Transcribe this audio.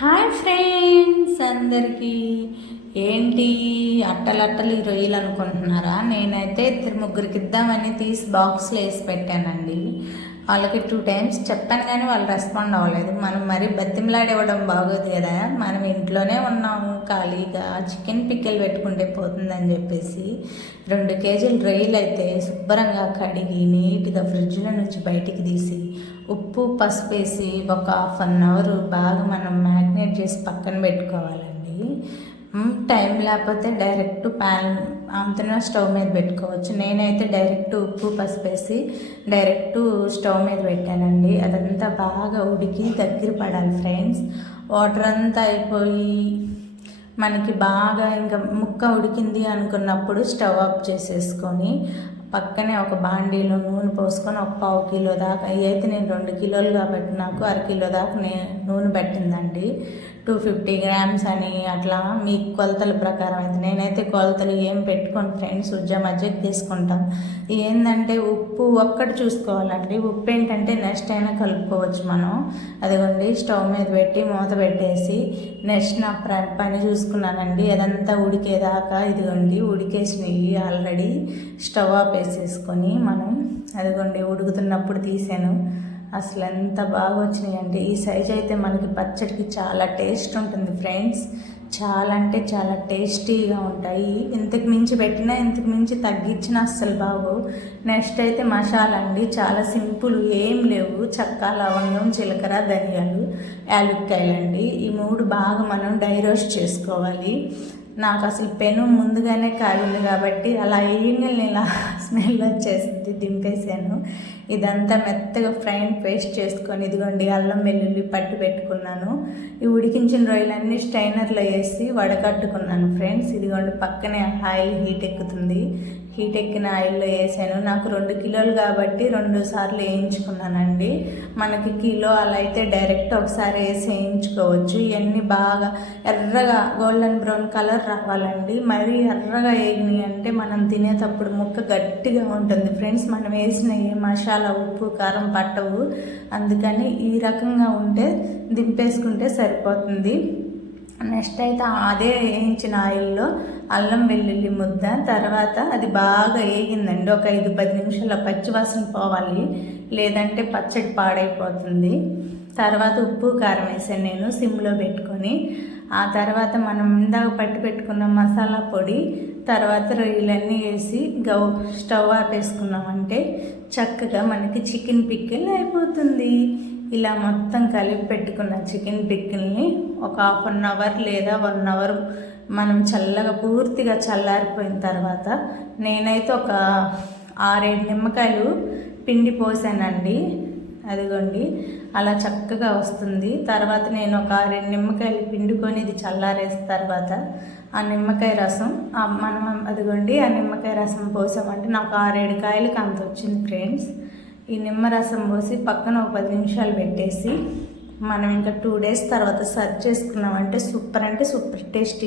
Hi friends అందరికీ. ఏంటి అట్టలట్టలు ఈ రొయ్యలు అనుకుంటున్నారా? నేనైతే ఇద్దరు ముగ్గురికి ఇద్దామని తీసి బాక్స్లో వేసి పెట్టానండి. వాళ్ళకి టూ టైమ్స్ చెప్పాను కానీ వాళ్ళు రెస్పాండ్ అవ్వలేదు. మనం మరి బతిమలాడివ్వడం బాగోదు కదా. మనం ఇంట్లోనే ఉన్నాము. ఖాళీగా చికెన్ పిక్కలు పెట్టుకుంటే పోతుందని చెప్పేసి రెండు కేజీలు రొయ్యలు అయితే శుభ్రంగా కడిగి నీట్గా ఫ్రిడ్జ్లో నుంచి బయటికి తీసి ఉప్పు పసుపు వేసి ఒక హాఫ్ అన్ అవర్ బాగా మనం మ్యాగ్నేట్ చేసి పక్కన పెట్టుకోవాలండి. టైం లేకపోతే డైరెక్ట్ ప్యాన్ అంతనే స్టవ్ మీద పెట్టుకోవచ్చు. నేనైతే డైరెక్ట్ ఉప్పు పసుపు వేసి డైరెక్ట్ స్టవ్ మీద పెట్టానండి. అదంతా బాగా ఉడికి దగ్గర పడాలి ఫ్రెండ్స్. వాటర్ అంతా అయిపోయి మనకి బాగా ఇంకా ముక్క ఉడికింది అనుకున్నప్పుడు స్టవ్ ఆఫ్ చేసేసుకొని పక్కనే ఒక బాండీలో నూనె పోసుకొని ఒక పావు కిలో దాకా అయితే నేను రెండు కిలోలు కాబట్టి నాకు అర కిలో దాకా నే నూనె పెట్టిందండి. టూ ఫిఫ్టీ గ్రామ్స్ అని అట్లా మీ కొలతల ప్రకారం అయితే నేనైతే కొలతలు ఏం పెట్టుకోను ఫ్రెండ్స్ ఉజ్జా మధ్యకి తీసుకుంటాం. ఏంటంటే ఉప్పు ఒక్కటి చూసుకోవాలండి. ఉప్పు ఏంటంటే నెక్స్ట్ అయినా కలుపుకోవచ్చు మనం. అదిగోండి స్టవ్ మీద పెట్టి మూత పెట్టేసి నెక్స్ట్ నా ప్ర పని చూసుకున్నానండి. అదంతా ఉడికేదాకా ఇదిగోండి ఉడికేసినవి ఆల్రెడీ స్టవ్ ఆఫ్ వేసేసుకొని మనం అదిగోండి ఉడుకుతున్నప్పుడు తీసాను. అసలు ఎంత బాగా వచ్చినాయి అంటే ఈ సైజ్ అయితే మనకి పచ్చడికి చాలా టేస్ట్ ఉంటుంది ఫ్రెండ్స్. చాలా అంటే చాలా టేస్టీగా ఉంటాయి. ఇంతకు మించి పెట్టినా ఇంతకు మించి తగ్గించినా అస్సలు బాగు నెక్స్ట్ అయితే మసాలా అండి. చాలా సింపుల్ ఏం లేవు. చక్క లవంగం జీలకర్ర ధనియాలు యాలుక్కాయలు అండి ఈ మూడు బాగా మనం డై రోస్ట్ చేసుకోవాలి. నాకు అసలు పెను ముందుగానే కాగింది కాబట్టి అలా వేయంగానే ఇలా స్మెల్ వచ్చేసింది దింపేసాను ఇదంతా మెత్తగా ఫ్రైన్ పేస్ట్ చేసుకొని ఇదిగోండి అల్లం వెల్లుల్లి పట్టు పెట్టుకున్నాను. ఈ ఉడికించిన రొయ్యలన్నీ స్టైనర్లో వేసి వడకట్టుకున్నాను ఫ్రెండ్స్. ఇదిగోండి పక్కనే ఆయిల్ హీట్ ఎక్కుతుంది. హీట్ ఎక్కిన ఆయిల్లో వేసాను. నాకు రెండు కిలోలు కాబట్టి రెండు సార్లు వేయించుకున్నానండి. మనకి కిలో అలా అయితే డైరెక్ట్ ఒకసారి వేసి వేయించుకోవచ్చు. ఇవన్నీ బాగా ఎర్రగా గోల్డెన్ బ్రౌన్ కలర్ రావాలండి. మరీ ఎర్రగా వేగినాయి అంటే మనం తినేటప్పుడు ముక్క గట్టిగా ఉంటుంది. ఫ్రెండ్స్ మనం వేసిన ఏ మసాలా ఉప్పు కారం పట్టవు. అందుకని ఈ రకంగా ఉంటే దింపేసుకుంటే సరిపోతుంది. నెక్స్ట్ అయితే అదే వేయించిన ఆయిల్లో అల్లం వెల్లుల్లి ముద్ద తర్వాత అది బాగా వేగిందండి. ఒక ఐదు పది నిమిషాల పచ్చివాసన పోవాలి. లేదంటే పచ్చడి పాడైపోతుంది. తర్వాత ఉప్పు కారం వేసాను నేను సిమ్లో పెట్టుకొని. ఆ తర్వాత మనం ఇందాక పట్టి పెట్టుకున్న మసాలా పొడి తర్వాత రొయ్యలన్నీ వేసి గౌ స్టవ్ ఆపేసుకున్నామంటే చక్కగా మనకి చికెన్ పిక్కిల్ అయిపోతుంది. ఇలా మొత్తం కలిపి పెట్టుకున్న చికెన్ పిక్కిల్ని ఒక హాఫ్ అన్ అవర్ లేదా వన్ అవర్ మనం చల్లగా పూర్తిగా చల్లారిపోయిన తర్వాత నేనైతే ఒక ఆరేడు నిమ్మకాయలు పిండి పోసానండి. అదిగోండి అలా చక్కగా వస్తుంది. తర్వాత నేను ఒక రెండు నిమ్మకాయలు పిండుకొని ఇది చల్లారేసిన తర్వాత ఆ నిమ్మకాయ రసం మనం అదిగోండి ఆ నిమ్మకాయ రసం పోసామంటే నాకు ఆరేడు కాయలకి అంత వచ్చింది ఫ్రెండ్స్. ఈ నిమ్మరసం పోసి పక్కన ఒక పది నిమిషాలు పెట్టేసి మనం ఇంకా టూ డేస్ తర్వాత సర్వ్ చేసుకున్నామంటే సూపర్ అంటే సూపర్ టేస్టీ